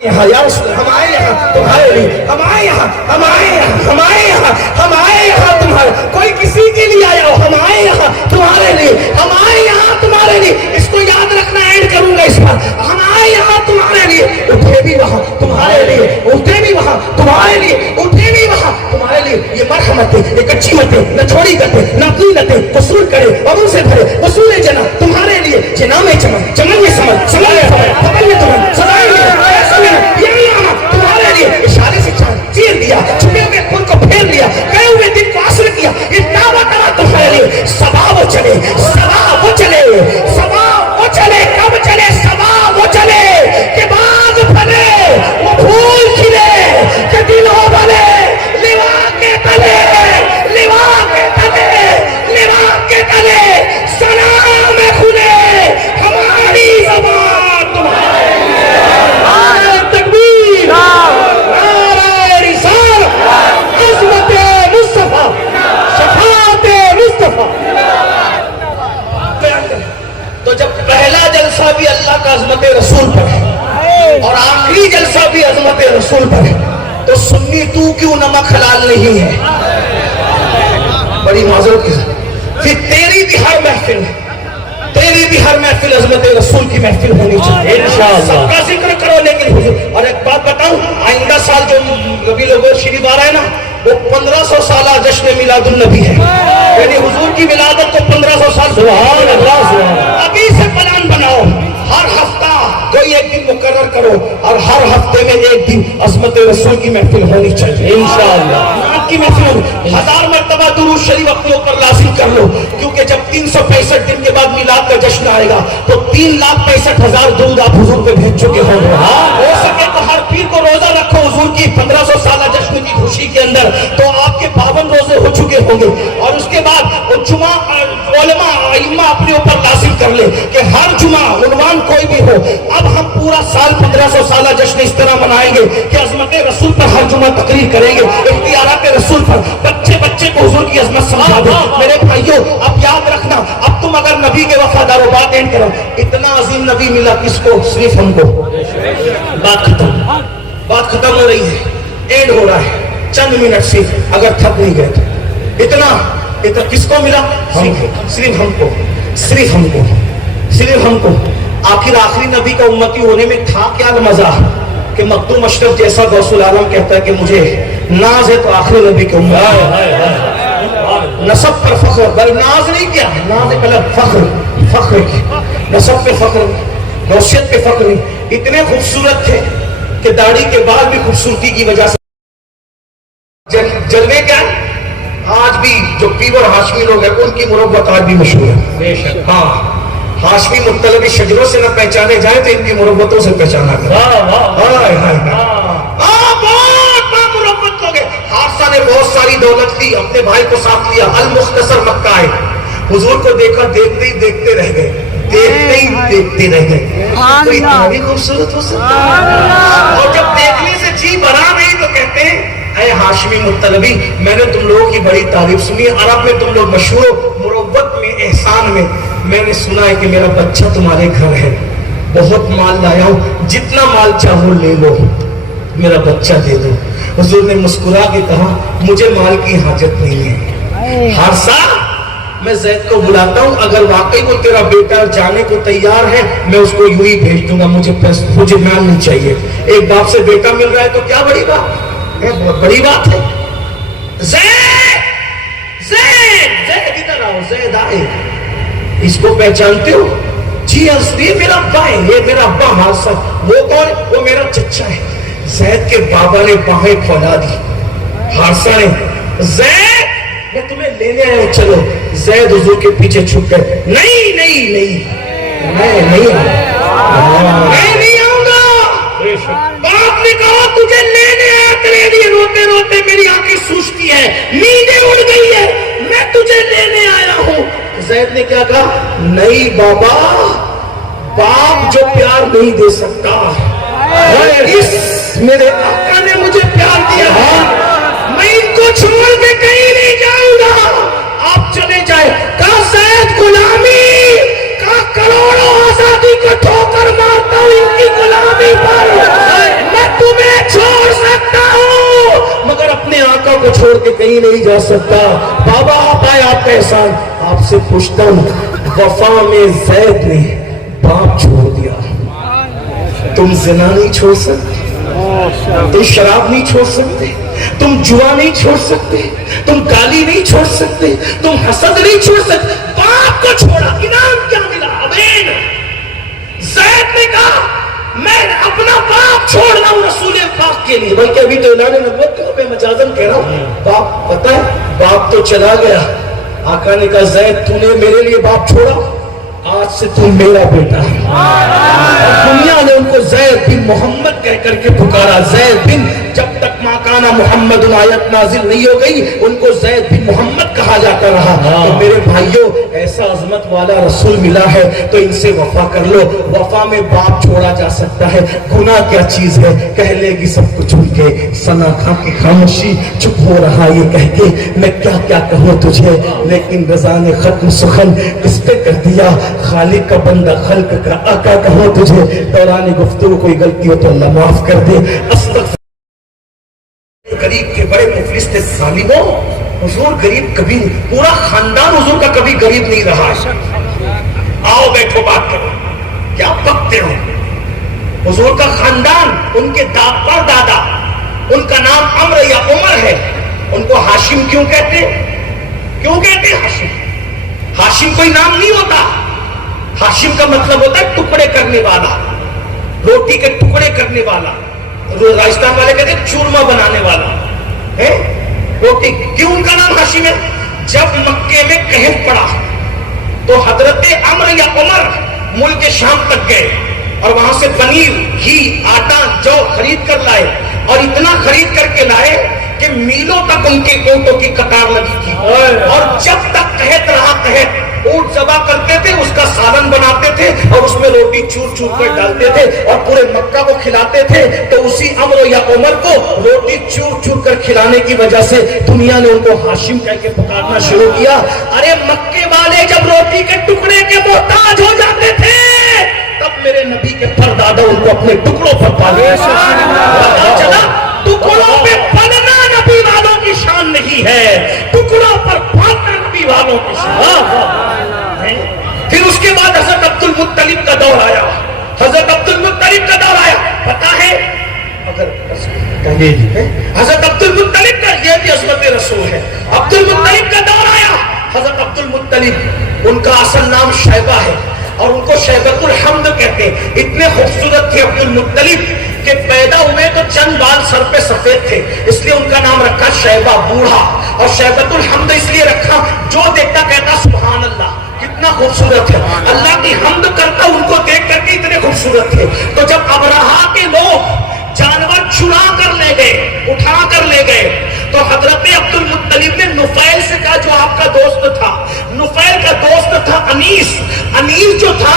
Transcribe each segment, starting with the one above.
یا رسول ہمارے یہاں تمہارے لیے، ہمارے یہاں ہمارے یہاں ہمارے یہاں ہمارے یہاں تمہارے، کوئی کسی کے لیے آیا ہو، ہمارے یہاں تمہارے لیے، ہمارے یہاں تمہارے لیے، اس کو یاد رکھنا، اینڈ کروں گا اس پر، ہمارے یہاں تمہارے لیے، اٹھے بھی وہاں تمہارے لیے، اٹھے بھی وہاں تمہارے لیے، اٹھے بھی وہاں تمہارے لیے، یہ مرحمت ہے، یہ کچی مت ہے، نہ چھوڑی کرتے نہ قیمت ہے، وصول کرے اور ان سے بھرے، وصول جنا تمہارے لیے، جنا میں چمن، چمن میں سمن، سمن میں سمن، سمن میں تمن، سدائے تمہارے لیے، اشارے سے چاند چیر دیا، چھپے ہوئے خون کو پھیر لیا، گئے ہوئے دن کو عصر کیا، یہ دعویٰ کرا تمہارے لیے، صبا وہ چلے، صبا وہ چلے، صبا وہ چلے، کب چلے صبا وہ چلے، کہ باغ پھلے، وہ پھول کھلے، کہ دل ہو بھلے، لیوا کے تلے، لیوا کے تلے، لیوا کے تلے، سلام کھلے، ہماری زبان تمہارے لیے، تکبیر، نعرہ رسالت، عظمت مصطفیٰ، شفاعت مصطفیٰ۔ تو جب پہلا جلسہ بھی اللہ کا عظمت رسول پر ہے اور آخری جلسہ بھی عظمت رسول پر ہے، تو سنی تو کیوں نمک حلال نہیں ہے؟ بڑی معذرت کے ساتھ پھر تیری بھی ہر محفل ہے، تیری بھی ہر محفل عظمت رسول کی محفل ہونی چاہیے انشاءاللہ۔ سب کا ذکر کرو لیکن حضور، اور ایک بات بتاؤں، آئندہ سال جو ربیع الاول شریف آ رہا ہے نا، وہ 1500 سالہ جشن میلاد النبی ہے، یعنی حضور کی ولادت کو 1500 سال، سبحان اللہ، ابھی سے پلان بناؤ، ہر ہفتہ کوئی ایک دن مقرر کرو اور ہر ہفتے میں ایک دن عظمت رسول کی محفل ہونی چاہیے انشاءاللہ۔ آپ کی محفل 1000 مرتبہ درود شریف اپنے اوپر لازم کر لو، کیونکہ جب 365 دن کے بعد میلاد کا جشن آئے گا تو 3,65,000 درود آپ حضور پہ بھیج چکے ہوں گے۔ ہو سکے تو ہر پیر کو روزہ رکھو حضور کی 1500 سالہ جشن کی خوشی کے اندر، تو آپ کے 52 روزے ہو چکے ہوں گے، اور اس کے بعد جمعہ علماء ائمہ اپنے اوپر لازم کر لے کہ ہر جمعہ عنوان کوئی بھی ہو، اب ہم پورا سال 1500 سالہ جشن اس طرح منائیں گے کہ عظمت رسول پر ہر جمعہ تقریر کریں گے، اختیارات رسول پر، بچے بچے کو حضور کی عظمت سمجھا دو۔ میرے بھائیوں اب یاد رکھنا، اب تم اگر نبی کے وفادار ہو، بات اینڈ کرو، اتنا عظیم نبی ملا کس کو؟ صرف ہم کو۔ بات ختم، بات ختم ہو رہی ہے، اینڈ ہو رہا ہے، چند منٹ صرف، اگر تھک نہیں گئے تو اتنا کس کو ملا؟ صرف ہم کو، صرف ہم کو، صرف ہم کو۔ آخری نبی کا امتی ہونے میں تھا کیا مزہ کہ مخدوم اشرف جیسا غوث العالم کہتا ہے کہ مجھے ناز ہے تو آخری نبی کے امت، نسب پر فخر، بل ناز نہیں کیا، ناز ہے پہلے فخر، فخر کی نسب پہ فخر، غوثیت پہ فخر نہیں، اتنے خوبصورت تھے کہ داڑھی کے بعد بھی خوبصورتی کی وجہ سے جلوے کیا، آج بھی جو پیور ہاشمی لوگ ہیں ان کی مربت آج بھی مشہور ہے۔ ہاں، ہاشمی مختلف شجروں سے نہ پہچانے جائیں تو ان کی مربتوں سے پہچانا گیا۔ بہت مربت ہو گئے۔ حارثہ نے بہت ساری دولت لی، اپنے بھائی کو ساتھ لیا، المختصر مکہ آئے، حضور کو دیکھا، دیکھتے ہی دیکھتے رہ گئے، دیکھتے ہی دیکھتے رہ گئے، تو اتنا بھی خوبصورت ہو سکتا ہے؟ اور جب دیکھنے سے جی بھرا نہیں تو کہتے ہیں اے ہاشمی مطلبی، میں نے تم لوگوں کی بڑی تعریف سنی، عرب میں تم لوگ مشہور ہو مربت میں، احسان میں، میں نے سنا ہے کہ میرا بچہ تمہارے گھر ہے، بہت مال لایا ہوں، جتنا مال چاہو لے لو، میرا بچہ دے دو۔ حضور نے مسکرا کے کہا مجھے مال کی حاجت نہیں ہے، حارثہ میں زید کو بلاتا ہوں، اگر واقعی وہ تیرا بیٹا جانے کو تیار ہے میں اس کو یوں ہی بھیج دوں گا، مجھے مال نہیں چاہیے، ایک باپ سے بیٹا مل رہا ہے تو کیا بڑی بات ہے، بہت بڑی بات ہے۔ زید زید زید ادھر آؤ، زید آئے، اس کو پہچانتے ہو؟ جی یہ میرا ابا ہے، یہ میرا ابا حارثہ۔ وہ کون؟ وہ میرا چچا ہے۔ زید کے بابا نے باہیں پھیلا دی، حارثہ نے زید میں تمہیں لینے آیا ہوں، چلو۔ زید حضور کے پیچھے چھپ گئے، نہیں نہیں نہیں میں نہیں آؤں گا۔ باپ نے کہا تجھے لینے آیا، تیرے لیے روتے روتے میری آنکھیں سوجتی ہے، نیندیں اڑ گئی ہے، میں تجھے لینے آیا ہوں۔ زید نے کیا کہا؟ نہیں بابا، باپ جو پیار نہیں دے سکتا، اس میرے آقا نے مجھے پیار دیا ہے، میں ان کو چھوڑ کے کہیں نہیں جاؤں گا، آپ چلے جائیں۔ کہا زید غلامی کا کروڑوں آزادی کو ٹھوکر مارتا ہوں ان کی غلامی پر، कहीं नहीं जा सकता। बाबा आप आए, आपका एहसान। आपसे पूछता हूँ, वफा में ज़ैद ने बाप छोड़ दिया, तुम ज़िना नहीं छोड़ सकते, तुम शराब नहीं छोड़ सकते, तुम जुआ नहीं छोड़ सकते, तुम गाली नहीं छोड़ सकते, तुम हसद नहीं छोड़ सकते, बाप को छोड़ा, इनाम क्या मिला? अमीन। ज़ैद ने कहा मैं अपना बाप छोड़ रहा हूं रसूल पाक के लिए, बल्कि अभी तो ऐलान नबूवत का मैं मजाजन कह रहा हूं। बाप पता है, बाप तो चला गया, आका ने कहा ज़ैद तूने मेरे लिए बाप छोड़ा, आज से तू मेरा बेटा है। और दुनिया ने उनको ज़ैद बिन मोहम्मद कह करके पुकारा। ज़ैद बिन, जब तक माकाना मोहम्मद आयत नाजिल नहीं हो गई, उनको ज़ैद बिन मोहम्मद कहा जाता रहा। तो मेरे भाइयों, ऐसा अजमत वाला रसूल मिला है तो इनसे वफा कर लो। वफा में बाप छोड़ा जा सकता है, गुनाह क्या चीज है? कह लेगी सब कुछ भूल के, सना खा के खामोशी, चुप हो रहा ये कह के मैं क्या क्या कहूँ तुझे, लेकिन रज़ा ने खत्म सुखन किस पे कर दिया, खालिक का बंदा खल्क का आका कहूँ तुझे। दौरान गुफ्तगू कोई गलती हो तो अल्लाह माफ कर दे। अस्तगफिर। गरीब के बड़े मुफलिस थे सालिमों, हुजूर गरीब कभी, पूरा खानदान हुजूर का कभी गरीब नहीं रहा है। आओ बैठो बात करो, क्या पकते हो? हुजूर का खानदान, उनके दादा दादा, उनका नाम अम्र या उमर है, उनको हाशिम क्यों कहते? क्यों कहते हाशिम? हाशिम कोई नाम नहीं होता, हाशिम का मतलब होता है टुकड़े करने वाला, रोटी के टुकड़े करने वाला। राजस्थान वाले कहते हैं चूरमा बनाने वाला है रोटी। क्यों उनका नाम हाशिम है? जब मक्के में कहर पड़ा तो हजरत अम्र या उमर मुल्क शाम तक गए और वहां से पनीर, घी, आटा, जौ खरीद कर लाए, और इतना खरीद करके लाए कि मीलों तक उनके ऊँटों की कतार लगी थी। और जब तक कहत रहा, कहत ऊँट जबा करते थे, उसका सालन बनाते थे और उसमें रोटी चूर चूर कर डालते थे और पूरे मक्का को खिलाते थे। तो उसी अम्र या उमर को रोटी चूर चूर कर खिलाने की वजह से दुनिया ने उनको हाशिम कह के पुकारना शुरू किया। अरे मक्के वाले जब रोटी के टुकड़े के मोहताज हो जाते थे, तब मेरे नबी के परदादा उनको अपने टुकड़ों पर पाले। चला टुकड़ों पे पलना नबी वालों की शान नहीं है, टुकड़ों पर पालना नबी वालों की शान। फिर उसके बाद हजरत अब्दुल मुत्तलिब का दौर आया, हजरत अब्दुल मुत्तलिब का दौर आया। पता है अगर हजरत अब्दुल मुत्तलिब का, ये भी अज़मत रसूल है। अब्दुल मुत्तलिब का दौर आया, हजरत अब्दुल मुत्तलिब, उनका असल नाम शैबा है और उनको शैबतुल हम्द कहते हैं। इतने खूबसूरत थे अब्दुल मुत्तलिब के पैदा हुए तो चंद बाल सर पे सफेद थे, इसलिए उनका नाम रखा शैबा, बूढ़ा। और शैबतुल हम्द इसलिए रखा, जो देखता कहता सुभान अल्लाह, कितना खूबसूरत है, अल्लाह की हम्द करता, उनको देख करके इतने खूबसूरत थे। तो जब अबरहा के लोग जानवर चुरा कर ले गए, उठा कर ले गए, तो हजरत अब्दुल मुत्तलिब ने नुफैल से कहा, जो आपका दोस्त था, नुफैल का दोस्त था अनीस, अनीस जो था,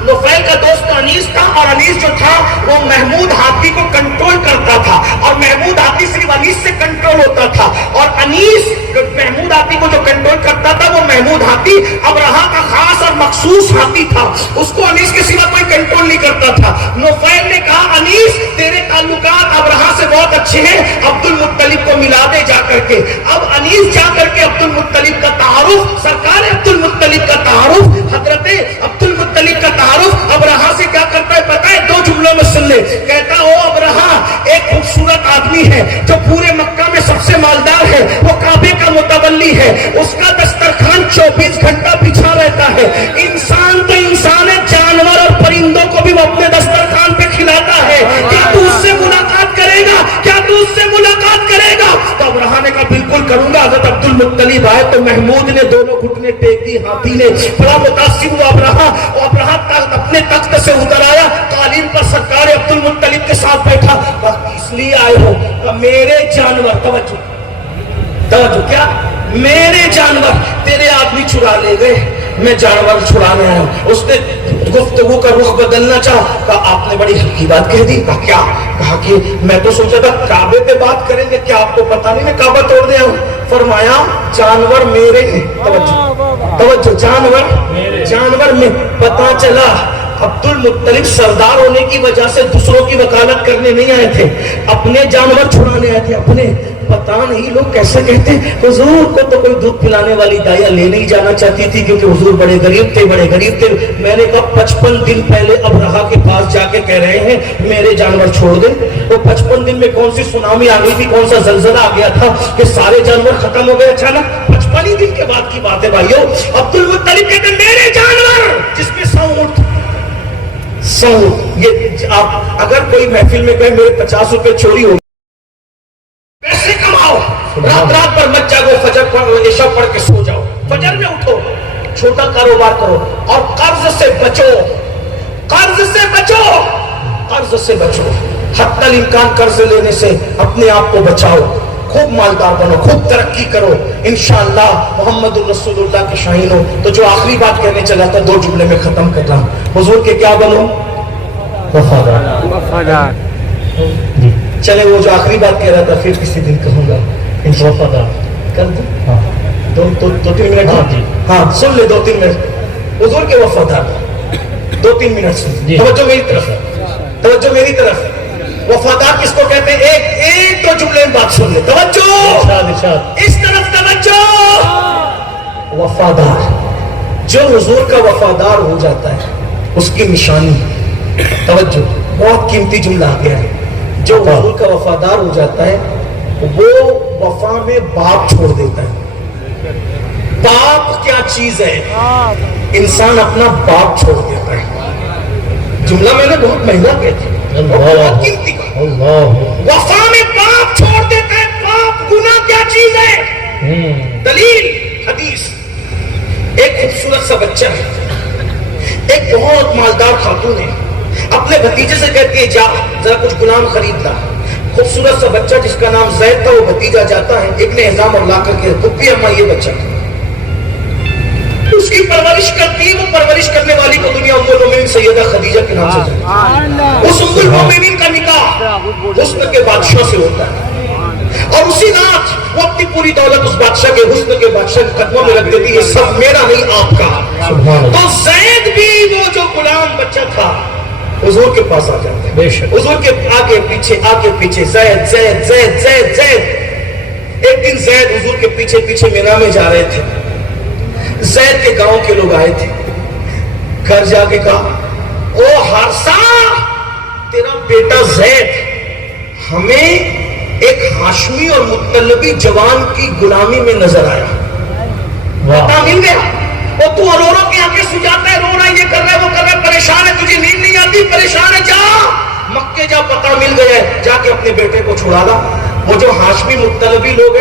नुफैल का दोस्त अनीस था, और अनीस जो था वो महमूद हाथी को कंट्रोल करता था, और महमूद हाथी सिर्फ अनीस से कंट्रोल होता था, और अनीस महमूद हाथी को जो कंट्रोल करता था वो महमूद हाथी अबरहा का खास और मखसूस हाथी था, उसको अनीस के सिवा कोई कंट्रोल नहीं करता था। नुफैल ने कहा अनीस तेरे ताल्लुकात अबरहा से बहुत अच्छे हैं, अब्दुल मुत्तलिब को मिला दे जा करके। अब अनीस जा करके अब्दुल मुत्तलिब का तारुफ, सरकार अब्दुल मुत्तलिब का तारुफ, हजरत अब्दुल मुत्तलिब का तारुफ अबरहा से क्या करता है पता है? दो जुमलों में सुन ले। कहता हो अबरहा एक खूबसूरत आदमी है जो पूरे मक्का में सबसे मालदार है, वो काबे का मुतवल्ली है, उसका दस्तरखान 24 घंटा बिछा रहता है। इंसान तो इंसान है, जानवर और परिंदों को भी वो अपने दस्तरखान पे खिलाता है। क्या तू उससे मुलाकात करेगा? क्या तू उससे मुलाकात करेगा? तो अबरहा ने कहा बिल्कुल करूंगा। हज़रत अब्दुल मुत्तलिब आए तो महमूद ने दोनों घुटने टेक दी, हाथी ने बड़ा मुतासिर हुआ अबरहा, और अबरहा अपने तख्त से उतर आया, कालीन पर सरकार अब्दुल मुत्तलिब के साथ बैठा। इसलिए आए हो मेरे जानवर, तवज्जो तवज्जो, क्या मेरे जानवर तेरे आदमी चुरा ले गए, मैं जानवर छुड़ाने आया हूं। उसने गुफ्तगू का रुख बदलना चाहा, कहा आपने बड़ी हल्की बात कह दी। कहा क्या? कहा कि मैं तो सोचा था काबे पे बात करेंगे, क्या आपको पता नहीं मैं काबा तोड़ दिया हूं? फरमाया जानवर मेरे हैं, तवज्जो, जानवर में। पता चला अब्दुल मुत्तलिब सरदार होने की वजह से दूसरों की वकालत करने नहीं आए थे, अपने जानवर छुड़ाने आए थे, अपने। पता नहीं लोग कैसे कहते हैं हुजूर को तो कोई दूध पिलाने वाली दाया ले नहीं जाना चाहती थी क्योंकि हुजूर बड़े गरीब थे। मैंने कहा 55 दिन पहले अब्राहा के पास जाके कह रहे हैं मेरे जानवर छोड़ दे। वो 55 दिन में कौन सी सुनामी आ गई थी, कौन सा जलजला आ गया था कि सारे जानवर खत्म हो गए अचानक। 55 ही दिन के बाद की बात है भाइयों। अब्दुल मुत्तलिब कहते मेरे जानवर जिसमें 100 ये आप अगर कोई महफिल में कहे मेरे 50 रुपए चोरी हो, पैसे कमाओ, रात भर मत जागो, फजर पढ़, इशा पढ़ के सो जाओ, फजर में उठो, छोटा कारोबार करो और कर्ज से बचो, कर्ज से बचो, कर्ज से बचो। हत्तल इम्कान कर्ज लेने से अपने आप को बचाओ, खूब मालदार बनो, खूब तरक्की करो इंशाअल्लाह मोहम्मद रसूलुल्लाह के शाहीन हो। तो जो आखिरी बात कहने चला था 2 जुमले में खत्म कर रहा हूं, हुजूर के क्या बनो? वफादार। जी चले, वो जो आखिरी बात कह रहा था फिर किसी दिन कहूंगा। वफादार कर दो, हाँ 2-3 मिनट। हाँ जी, हाँ सुन ले 2-3 मिनट हुजूर के वफादार 2-3 मिनट सुन। तवज्जो मेरी तरफ, तवज्जो मेरी तरफ। वफादार किसको कहते हैं? एक 2 जुमले में बात सुन ले, तवज्जो इस तरफ तवज्जो। वफादार जो हुजूर का वफादार हो जाता है उसकी निशानी, तवज्जो बहुत कीमती जुमला आ गया है। जो हुजूर का वफादार हो जाता है वो वफा में बाप छोड़ देता है। बाप क्या चीज है? इंसान अपना बाप छोड़ देता है। जुमला मैंने बहुत महंगा कहती, बहुत कीमती। वफा में बाप छोड़ देता है। बाप गुनाह क्या चीज है? दलील हदीस। एक खूबसूरत सा बच्चा है, एक बहुत मालदार खातून है, अपने भतीजे से कहती है जा जरा कुछ गुलाम खरीद ला। खूबसूरत सा बच्चा जिसका नाम जैद था, वो भतीजा जाता है इब्ने हिज़ाम और ला करके पुप्पी अम्मा ये बच्चा, उसकी परवरिश करती है। वो परवरिश करने वाली को दुनिया उम्मुल मोमिनीन सैयदा खदीजा के नाम से जानती है। उस उम्मुल मोमिनीन का निकाह हुस्न के बादशाह से होता है और उसी रात वो अपनी पूरी दौलत उस बादशाह के हुस्न के बादशाह के कदमों में रख देती है, सब मेरा नहीं आपका। तो जैद भी वो जो गुलाम बच्चा था हुजूर के पास आ जाते हैं, हुजूर के आगे पीछे जैद जैद जैद जैद जैद। एक दिन जैद हुजूर के पीछे पीछे मीना में जा रहे थे। जैद के गांव के लोग आए थे, घर जाके कहा ओ हारसा तेरा बेटा जैद हमें एक हाशमी और मुत्तलबी जवान की गुलामी में नजर आया, पता मिल गया। वो तू रो रो के आके सुझाता है, रो रहा है, ये कर रहा है, वो कर रहा है, परेशान है, तुझे नींद नहीं आती, परेशान है, जा मक्के जा, पता मिल गया है, जाके अपने बेटे को छुड़ा ला। वो जो हाशमी मुत्तलबी लोग